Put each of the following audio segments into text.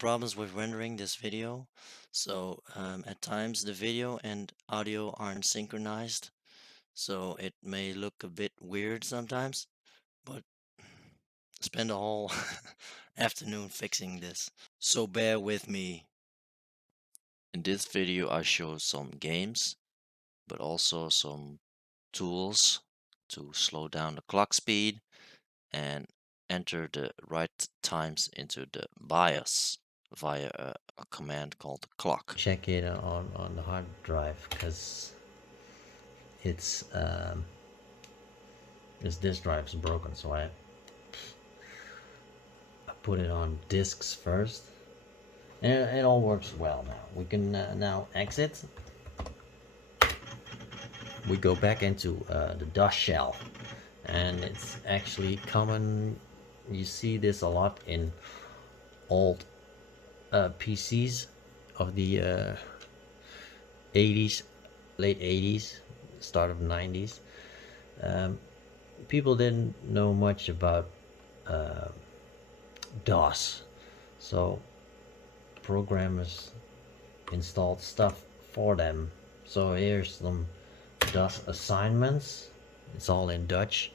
problems with rendering this video. So at times the video and audio aren't synchronized, so it may look a bit weird sometimes, but spend a whole afternoon fixing this. So bear with me. In this video, I show some games, but also some tools to slow down the clock speed and enter the right times into the BIOS via a command called clock. Check it on the hard drive because it's this disk drive is broken, so I put it on disks first, and it all works well now. We can now exit. We go back into the DOS shell, and it's actually common. You see this a lot in old PCs of the 80s, late 80s, start of 90s. People didn't know much about DOS, so programmers installed stuff for them. So here's some DOS assignments. It's all in Dutch.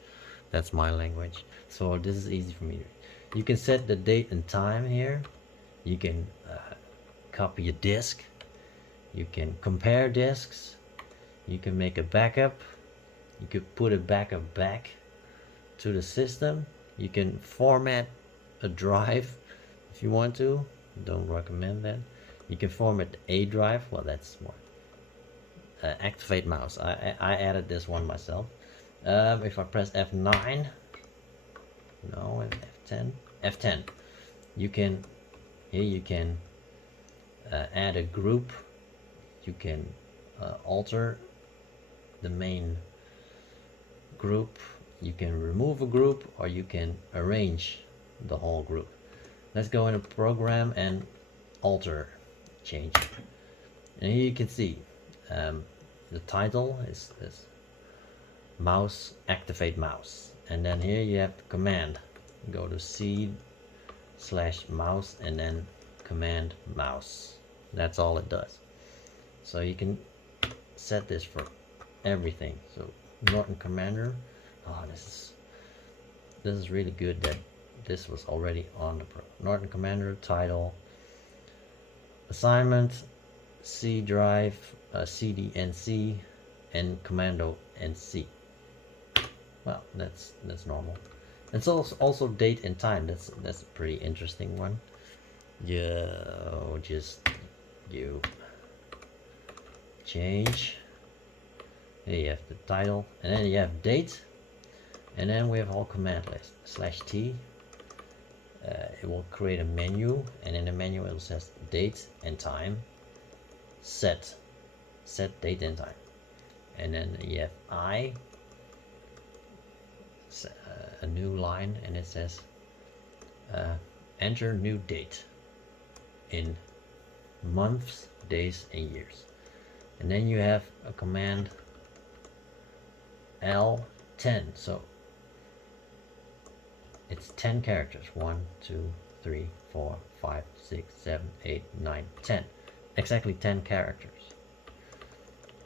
That's my language. So this is easy for me. You can set the date and time here. You can copy a disk. You can compare disks. You can make a backup. You could put a backup back to the system. You can format a drive if you want to. Don't recommend that. You can format a drive. Well, that's more. Activate mouse. I added this one myself. If I press F9, no, F10, F10, you can here you can add a group. You can alter the main group. You can remove a group, or you can arrange the whole group. Let's go into program and alter, change, and here you can see the title is this mouse, activate mouse, and then here you have the command. Go to C/mouse and then command mouse. That's all it does. So you can set this for everything. So Norton Commander, oh, this is really good that this was already on the Norton Commander title, assignment, C drive, CD NC, and Commando NC. Well, that's normal. It's also date and time. That's a pretty interesting one. You change. Here you have the title, and then you have date, and then we have all command list /T. It will create a menu, and in the menu it says date and time, set date and time, and then you have a new line, and it says enter new date in months, days, and years. And then you have a command L10, so it's 10 characters. 1 2 3 4 5 6 7 8 9 10, exactly 10 characters.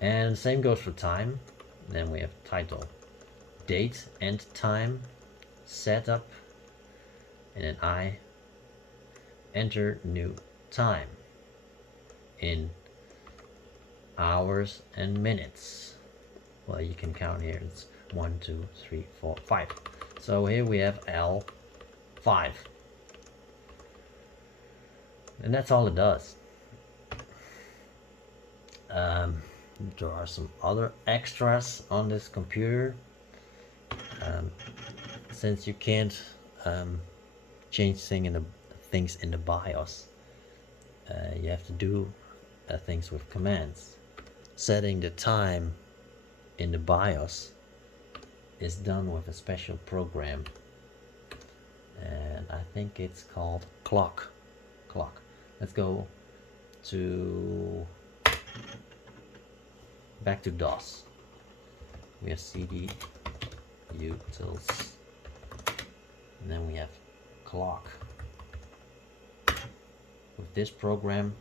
And the same goes for time. Then we have title, date and time, setup, and then I enter new time in hours and minutes. Well, you can count here. It's 1 2 3 4 5. So here we have L5, and that's all it does. There are some other extras on this computer. Since you can't change things in the BIOS, you have to do things with commands. Setting the time in the BIOS is done with a special program, and I think it's called clock. Let's go to back to DOS. We have CD utils, and then we have clock. With this program,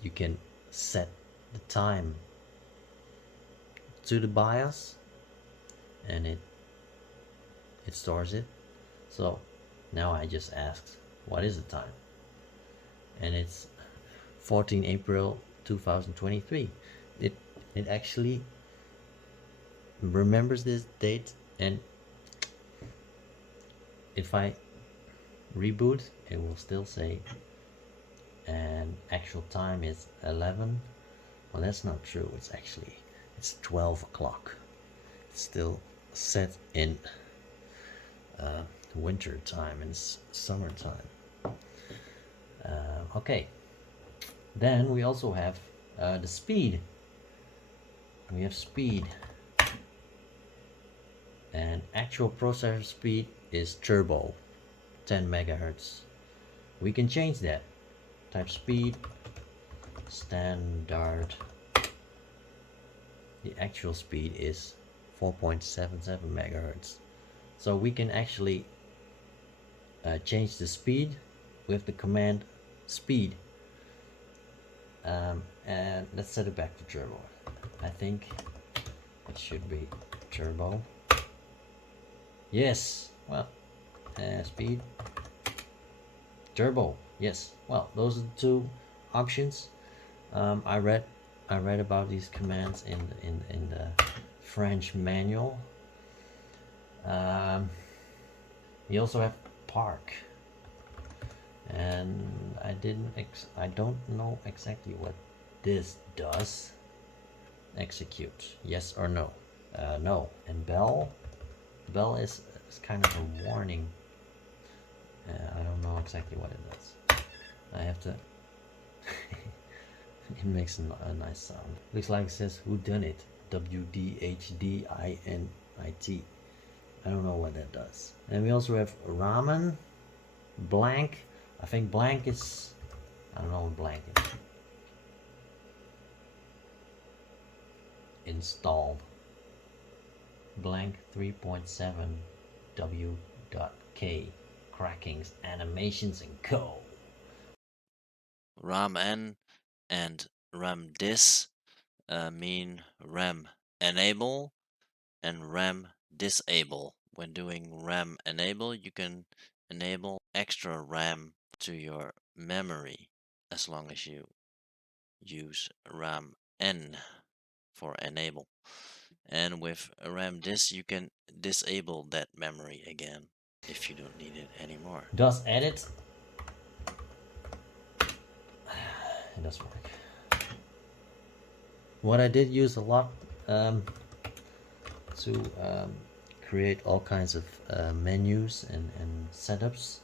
you can set the time to the BIOS, and it stores it. So now I just asked, what is the time? And it's 14 April 2023. It actually remembers this date, and if I reboot, it will still say, and actual time is 11. Well, that's not true. It's 12 o'clock. It's still set in winter time and summertime. Okay, then we also have the speed. We have speed, and actual processor speed is turbo, 10 megahertz. We can change that. Type speed, standard. The actual speed is 4.77 megahertz. So we can actually change the speed with the command speed. And let's set it back to turbo. I think it should be turbo. Yes, well, speed, turbo. Yes, well, those are the two options. I read about these commands in the French manual. We also have park, and I don't know exactly what this does. Execute, yes or no? No. And bell is kind of a warning. I don't know exactly what it does. I have to it makes a nice sound. Looks like it says whodunit. WDHDINIT. I don't know what that does. And we also have ramen, blank. I think blank is, I don't know what blank is. Installed. Blank 3.7 W.K. Crackings, animations, and co. RAM-N and RAM-Dis mean RAM enable and RAM disable. When doing RAM enable, you can enable extra RAM to your memory as long as you use RAM N for enable. And with RAM dis, you can disable that memory again if you don't need it anymore. Does edit? It does work. What I did use a lot to create all kinds of menus and setups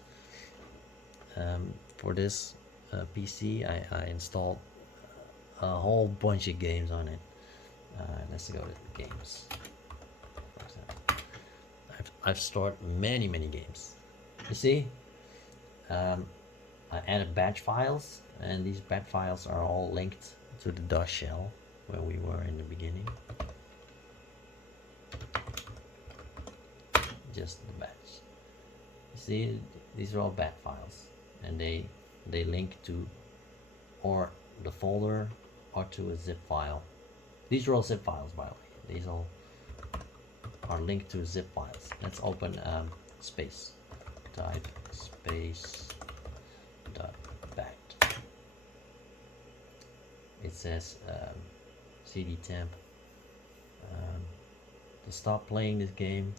for this PC. I installed a whole bunch of games on it. Let's go to the games. I've stored many games. You see, I added batch files, and these batch files are all linked to the DOS shell where we were in the beginning. Just the batch. You see, these are all bat files, and they link to or the folder or to a zip file. These are all zip files, by the way. These all are linked to zip files. Let's open space. Type space dot bat. It says cd temp. To stop playing this game,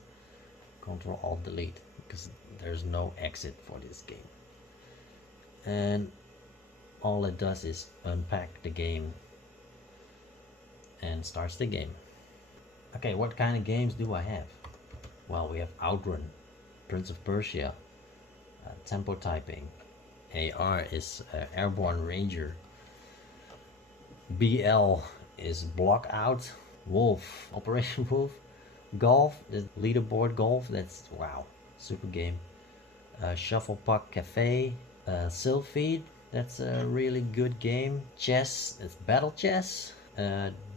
Control Alt Delete, because there's no exit for this game. And all it does is unpack the game and starts the game. Okay, what kind of games do I have? Well, we have Outrun, Prince of Persia, Tempo Typing, AR is Airborne Ranger, BL is Block Out, Wolf, Operation Wolf, Golf, the leaderboard golf, that's wow, super game. Shuffle Puck Cafe, Sylpheed, that's a really good game. Chess, it's Battle Chess.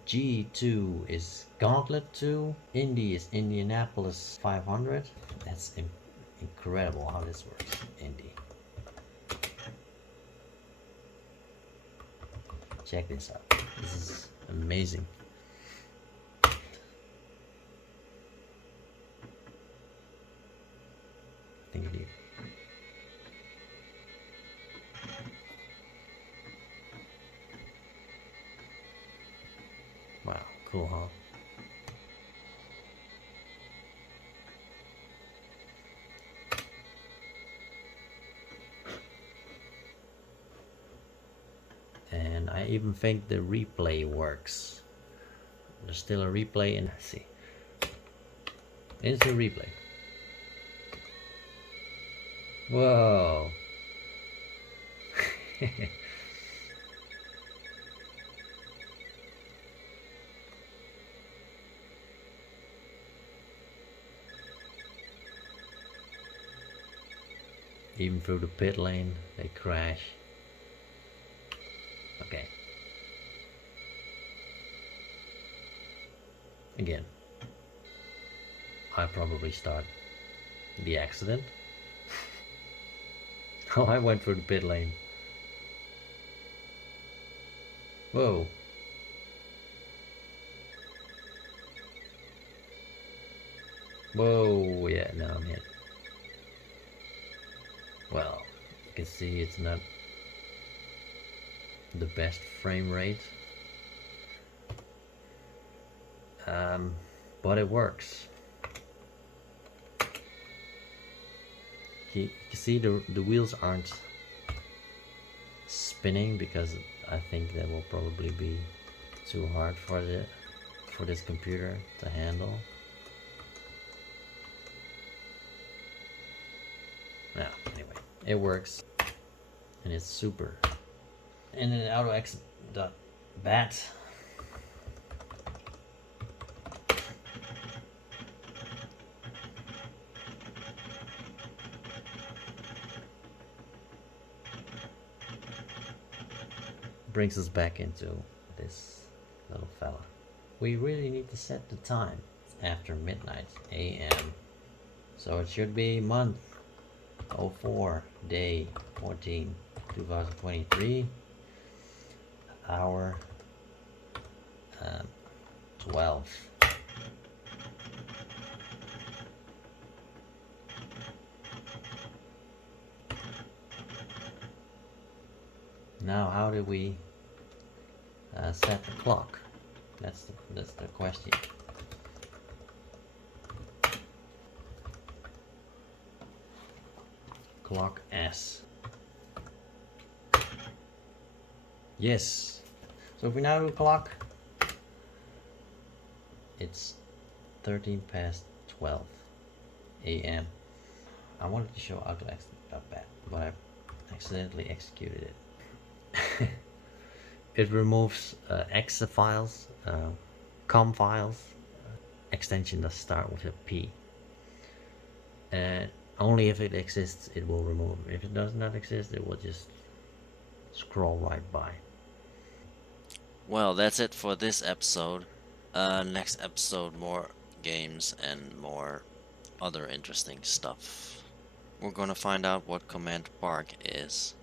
G2 is Gauntlet 2. Indy is Indianapolis 500. That's incredible how this works. Indy. Check this out. This is amazing. Think of you. Wow, cool, huh? And I even think the replay works. There's still a replay and see. Instant replay. Whoa. Even through the pit lane, they crash. Okay. Again, I probably start the accident. Oh, I went through the pit lane. Whoa. Whoa, yeah, now I'm hit. Well, you can see it's not the best frame rate. But it works. You can see the wheels aren't spinning because I think that will probably be too hard for this computer to handle. Yeah, anyway, it works and it's super. And then AutoX.bat. Brings us back into this little fella. We really need to set the time. It's after midnight AM. So it should be month 04, day 14, 2023, hour 12. Now, how do we set the clock? That's the question. Clock S. Yes. So if we now do clock, it's 13 past 12 AM. I wanted to show AutoX.bat, but I accidentally executed it. It removes exe files, com files, extension that start with a P. Only if it exists it will remove. If it does not exist, it will just scroll right by. Well, that's it for this episode. Next episode, more games and more other interesting stuff. We're gonna find out what Command Park is.